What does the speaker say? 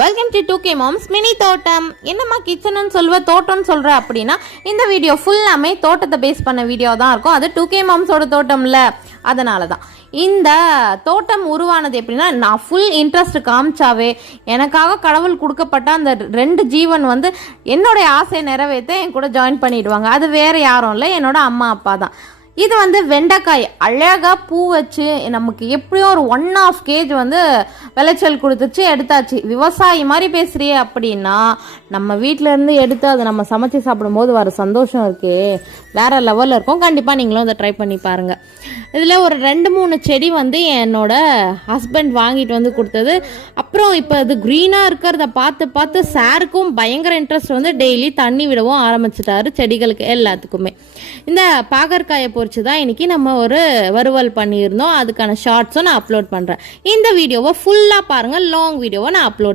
Welcome to 2K moms mini தோட்டம். என்னம்மா கிச்சன்னு சொல்லுவ தோட்டம்னு சொல்கிற அப்படின்னா இந்த வீடியோ ஃபுல்லாமே தோட்டத்தை பேஸ் பண்ண வீடியோ தான் இருக்கும். அது 2K மாம்ஸோட தோட்டம்ல, அதனால தான் இந்த தோட்டம் உருவானது. எப்படின்னா நான் ஃபுல் இன்ட்ரெஸ்ட் காமிச்சாவே எனக்காக கடவுள் கொடுக்கப்பட்ட அந்த 2 ஜீவன் வந்து என்னுடைய ஆசையை நிறைவேற்ற என் கூட ஜாயின் பண்ணிடுவாங்க. அது வேறு யாரும் இல்லை, என்னோட அம்மா அப்பா தான். இது வந்து வெண்டைக்காய் அழகாக பூ வச்சு நமக்கு எப்படியும் ஒரு 1.5 kg வந்து விளைச்சல் கொடுத்துச்சு, எடுத்தாச்சு. விவசாயி மாதிரி பேசுறியே அப்படின்னா நம்ம வீட்டிலேருந்து எடுத்து அதை நம்ம சமைச்சு சாப்பிடும்போது வர சந்தோஷம் இருக்கே வேற லெவலில் இருக்கும். கண்டிப்பாக நீங்களும் அதை ட்ரை பண்ணி பாருங்கள். இதில் ஒரு 2-3 செடி வந்து என்னோட ஹஸ்பண்ட் வாங்கிட்டு வந்து கொடுத்தது. அப்புறம் இப்போ இது க்ரீனாக இருக்கிறத பார்த்து பார்த்து சாருக்கும் பயங்கர இன்ட்ரெஸ்ட் வந்து டெய்லி தண்ணி விடவும் ஆரம்பிச்சிட்டாரு செடிகளுக்கு எல்லாத்துக்குமே. இந்த பாகற்காயை பொறிச்சு தான் இன்னைக்கு நம்ம ஒரு வறுவல் பண்ணியிருந்தோம். அதுக்கான ஷார்ட்ஸும் நான் அப்லோட் பண்ணுறேன். இந்த வீடியோவை ஃபுல்லாக பாருங்கள், லாங் வீடியோவை நான் அப்லோட்